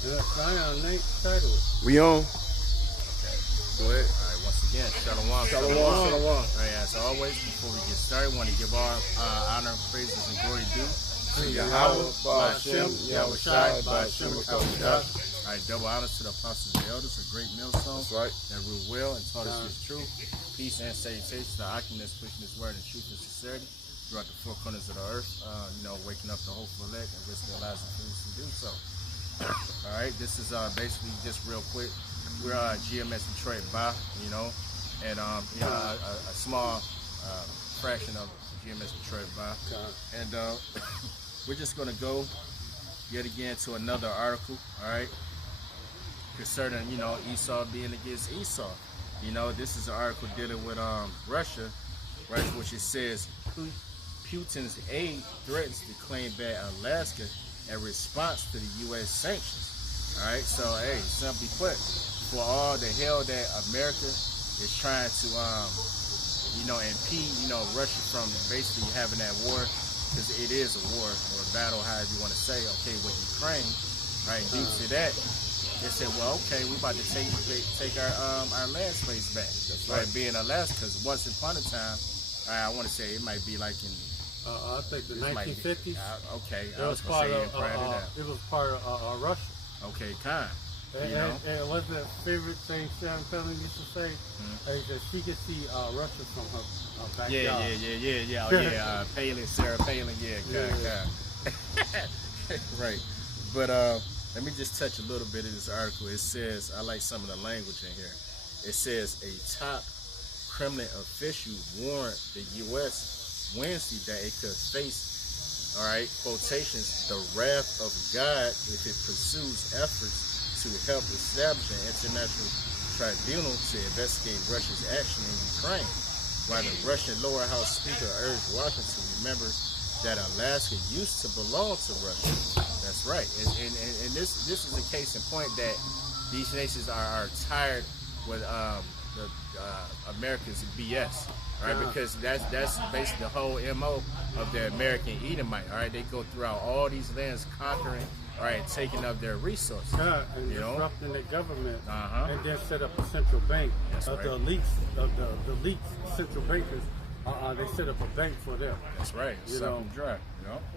Nate, title it. We on? Okay. Go ahead. All right. Once again, Shalom. Shalom. All right. As always, before we get started, want to give our honor, praises, and glory due to Yahweh, Ba'ashem, Yahushai, Ba'ashem, Yahushai. All right. Double honors to the apostles and elders, a great millstone. That's right. That rule well and taught us His truth. Peace and salutations to Achaemen's pushing His word in truth and sincerity throughout the four corners of the earth. Waking up the hopeful elect and risk their lives and fools to do so. All right, this is basically just real quick. We're GMS Detroit by, and a small fraction of GMS Detroit by, and we're just gonna go yet again to another article. All right, concerning Esau being against Esau. This is an article dealing with Russia, right? Which it says Putin's aid threatens to claim back Alaska in response to the U.S. sanctions. All right, so hey, simply put, for all the hell that America is trying to, impede, Russia from basically having that war, because it is a war or a battle, however you want to say, okay, with Ukraine, right? Due to that, they said, well, okay, we about to take our land space back. That's right, being Alaska, because once upon a time, I want to say it might be like in I think the 1950s. Okay, it was part of Russia. Okay, kind. And what's the favorite thing Sharon Pelling used to say? Is that she could see Russia from her backyard. Yeah. Oh, yeah. Palin, Sarah Palin. Yeah. Right. But let me just touch a little bit of this article. It says, I like some of the language in here. It says a top Kremlin official warned the U.S. Wednesday that it could face, all right, quotations, the wrath of God if it pursues efforts to help establish an international tribunal to investigate Russia's action in Ukraine. While the Russian lower house speaker urged Washington to remember that Alaska used to belong to Russia. That's right. And this is a case in point that these nations are tired with America's BS. All right, because that's basically the whole MO of the American Edomite. All right, they go throughout all these lands, conquering, all right, taking up their resources, and disrupting the government, and then set up a central bank of the elites, central bankers. They set up a bank for them. That's right. Something dry.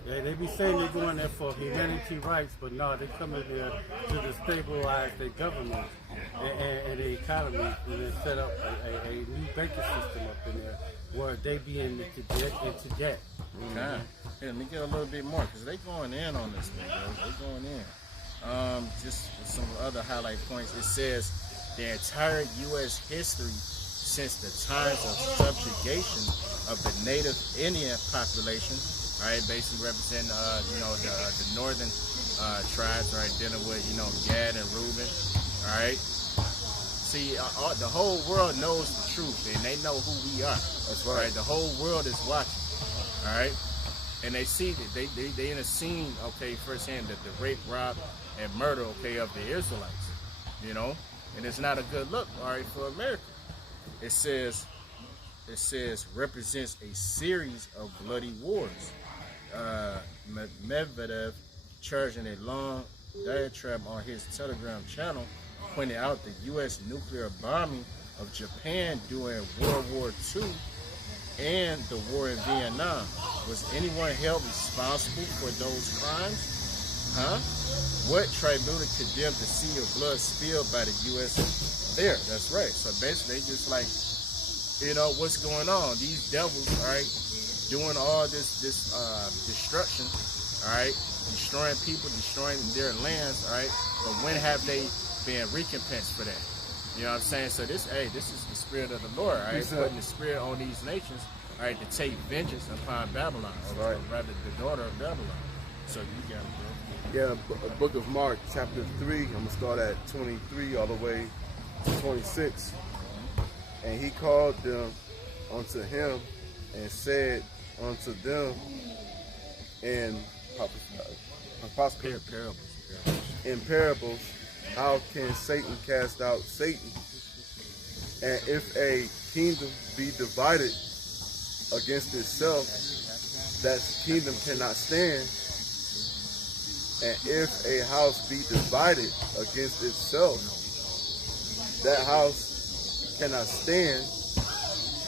They be saying they're going there for humanity rights, but no, they come in there to destabilize their government and the economy, and then set up a new banking system up in there where they be into debt. Okay. Here, let me get a little bit more, because they going in on this thing, bro. They going in. Just some other highlight points. It says the entire U.S. history since the times of subjugation of the native Indian population, all right, basically representing, the northern tribes, right, dealing with, Gad and Reuben, all right. See, the whole world knows the truth, and they know who we are. That's right. The whole world is watching, all right, and they see that they in a scene, okay, firsthand, that the rape, rob, and murder, okay, of the Israelites, and it's not a good look, all right, for America. It says represents a series of bloody wars. Medvedev, charging a long diatribe on his Telegram channel, pointed out the U.S. nuclear bombing of Japan during World War II and the war in Vietnam. Was anyone held responsible for those crimes? What tribunal condemned the sea of blood spilled by the U.S. there? That's right. So basically, just like, what's going on? These devils, all right, doing all this destruction, all right, destroying people, destroying their lands, all right. But when have they been recompensed for that? You know what I'm saying? So this is the spirit of the Lord, all right, putting the spirit on these nations, all right, to take vengeance upon Babylon, or rather the daughter of Babylon. So you got it, bro. Yeah, Book of Mark, chapter 3. I'm going to start at 23 all the way to 26. And he called them unto him and said unto them in parables, how can Satan cast out Satan? And if a kingdom be divided against itself, that kingdom cannot stand. And if a house be divided against itself, that house cannot stand.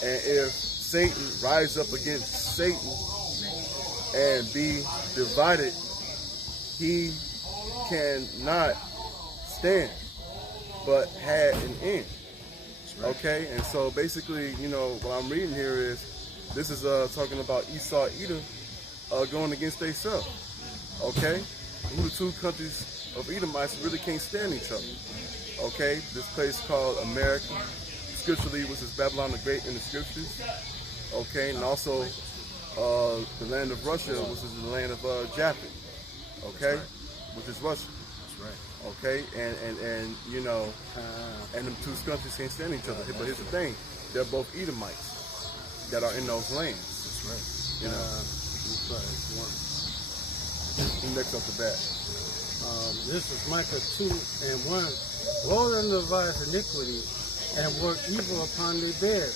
And if Satan rise up against Satan and be divided, he cannot stand, but had an end. Okay, and so basically, you know, what I'm reading here is, this is talking about Esau, Edom, going against themselves. Okay, who the two countries of Edomites really can't stand each other. Okay, this place called America, scripturally was as Babylon the Great in the scriptures. Okay, and also the land of Russia, which is the land of Japhet. Okay, which is Russia. Okay, and you know, and them two countries can't stand each other. But here's the thing: they're both Edomites that are in those lands. That's right. You know. Next off the bat. This is Micah 2:1. Woe to them that devise iniquity and work evil upon their bed.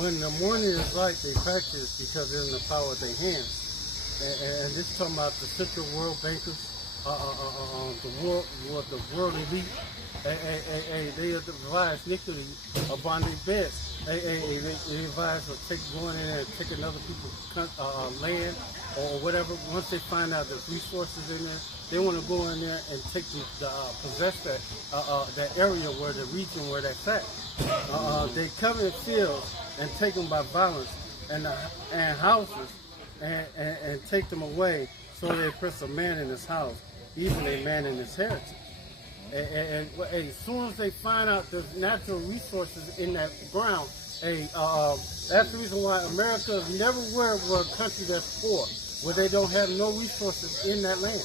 When the morning is light, they practice because they're in the power of their hands. And this is talking about the central world bankers. The world elite, they devise iniquity upon their beds. They devise going in there and taking other people's land or whatever. Once they find out there's resources in there, they want to go in there and take possess that area where the region where that's at. They covet fields and take them by violence and houses and take them away. So they oppress a man in his house, even a man in his heritage. And as soon as they find out there's natural resources in that ground, that's the reason why America never were a country that's poor, where they don't have no resources in that land.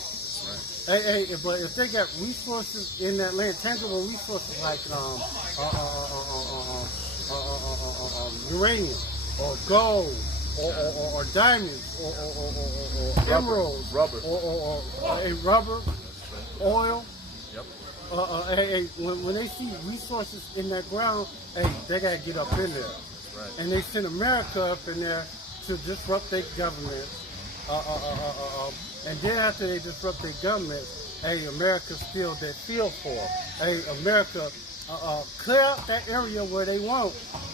Right. But if they got resources in that land, tangible resources like uranium or gold, or diamonds, or emeralds, rubber, or rubber, oil. Yep. When they see resources in that ground, they gotta get up in there. Right. And they send America up in there to disrupt their government. And then after they disrupt their government, America still that field for. America clear out that area where they want,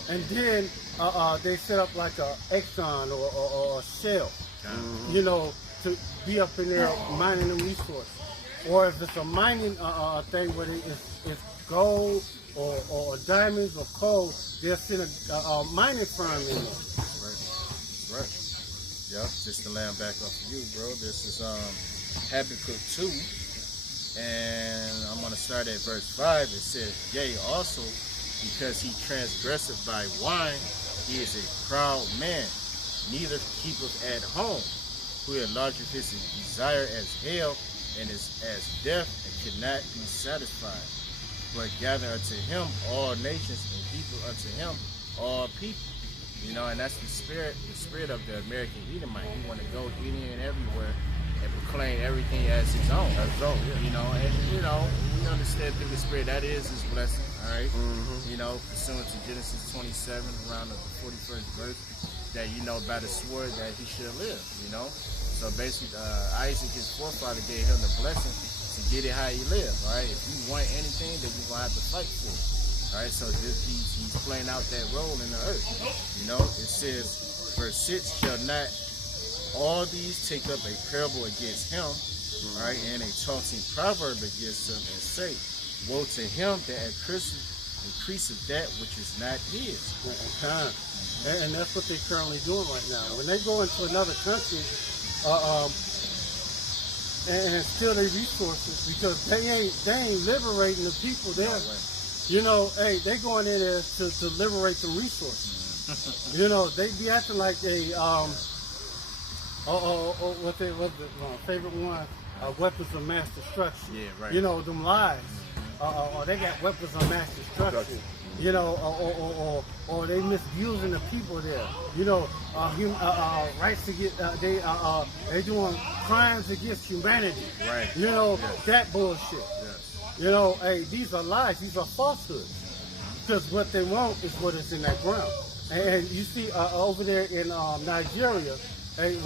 and then they set up like a Exxon or a Shell, you know, to be up in there mining the resource. Or if it's a mining thing where it's gold or diamonds or coal, they'll send a mining firm in there. Right. Yep, just to land back up for you, bro. This is Habakkuk 2, and I'm going to start at verse 5. It says, yea, also, because he transgresseth by wine, he is a proud man, neither keepeth at home, who enlargeth his desire as hell, and is as death, and cannot be satisfied. But gather unto him all nations, and people unto him all people. You know, and that's the spirit of the American Edomite. He want to go any and everywhere and proclaim everything as his own. Yeah. You know, and you know, we understand through the spirit that is his blessing. All right. You know, pursuant to Genesis 27, around the 41st verse, that you know by the sword that he should live. You know, so basically, Isaac, his forefather, gave him the blessing to get it how he live. All right. If you want anything, then you're gonna have to fight for it. All right, so he's playing out that role in the earth. You know, it says, verse 6, shall not all these take up a parable against him, all right, and a taunting proverb against him, and say, woe to him that increaseth that which is not his. And that's what they're currently doing right now. When they go into another country and steal their resources, because they ain't liberating the people there. You know, they going in there to liberate the resources. You know, they be acting like they what's the favorite one? Weapons of mass destruction. Yeah, right. You know, them lies. Or they got weapons of mass destruction. You know, or they misusing the people there. You know, rights to get they doing crimes against humanity. Right. You know, yes. That bullshit. Yes. You know, these are lies. These are falsehoods. Because what they want is what is in that ground. And you see over there in Nigeria,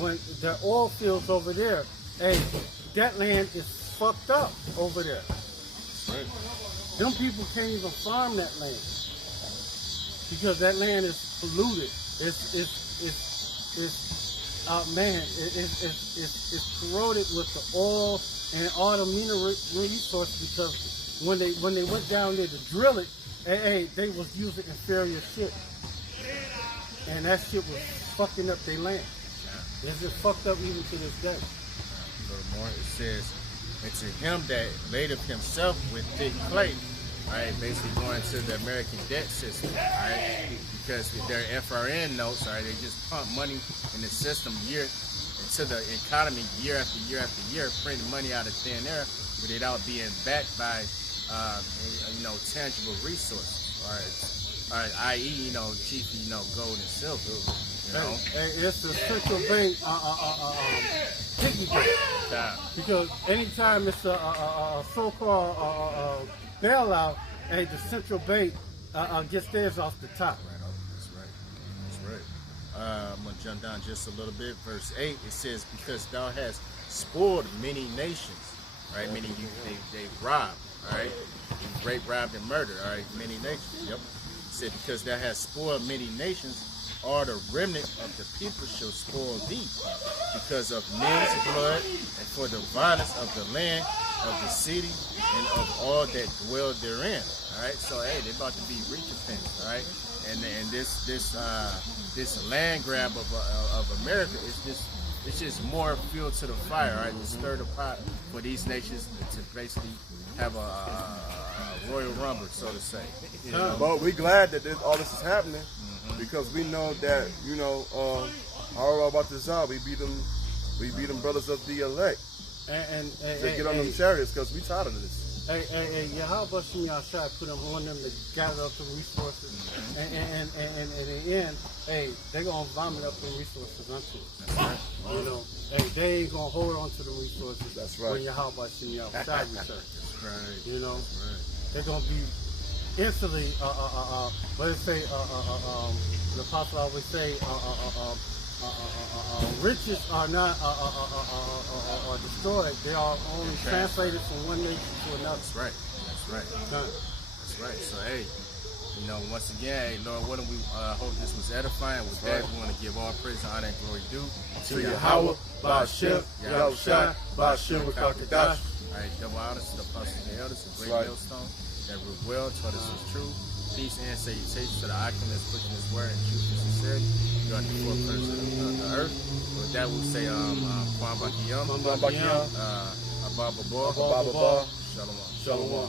when the oil fields over there, that land is fucked up over there. Right. Them people can't even farm that land because that land is polluted. It's corroded with the oil and all the mineral resources because when they went down there to drill it, they was using inferior shit, and that shit was fucking up their land. It's just fucked up even to this day. Furthermore, it says, and to him that made of himself with thick clay, right, basically going to the American debt system, right, because their FRN notes, right, they just pump money in the system into the economy year after year after year, printing money out of thin air without being backed by, tangible resources, i.e., chiefly, gold and silver, It's the central bank piggy bank. Because anytime it's a so-called bailout, the central bank gets theirs off the top. That's right. I'm going to jump down just a little bit. Verse 8, it says, because thou hast spoiled many nations, right? Meaning they robbed, all right? You rape, robbed, and murdered, all right? Many nations, yep. It said, because thou hast spoiled many nations, all the remnant of the people shall spoil thee, because of men's blood, and for the violence of the land, of the city, and of all that dwell therein. All right, so they about to be recompense, all right, and this land grab of America is just more fuel to the fire, all right, to stir the pot for these nations to basically have a royal rumble, so to say. But we're glad that all this is happening. Because we know that, all about this out, we beat them brothers of the elect. And get on them chariots because we tired of this. Yahweh Shem Yahshai put them on them to gather up the resources. And in the end, they're going to vomit up the resources unto us. They ain't going to hold on to the resources. That's right. When Yahweh Shem Yahshai returns. That's right. They're going to be instantly, let's say, the apostle always say, riches are not are destroyed. They are only translated from one nation to another. That's right. That's right. So once again, Lord, what do we hope this was edifying. With that, we want to give all praise, honor, and glory due to Yahweh, Ba'ashem, Yahushua, Ba'ashem, Wikakadash. All right, double honors to the apostles and the elders, the great millstone that ruled well, taught us is true. Peace and salutations to the Achaeans pushing his word in truth and sincerity throughout the four corners of the earth. With that, we'll say, Kwan Bakiyam, Abba Babba, Shalom.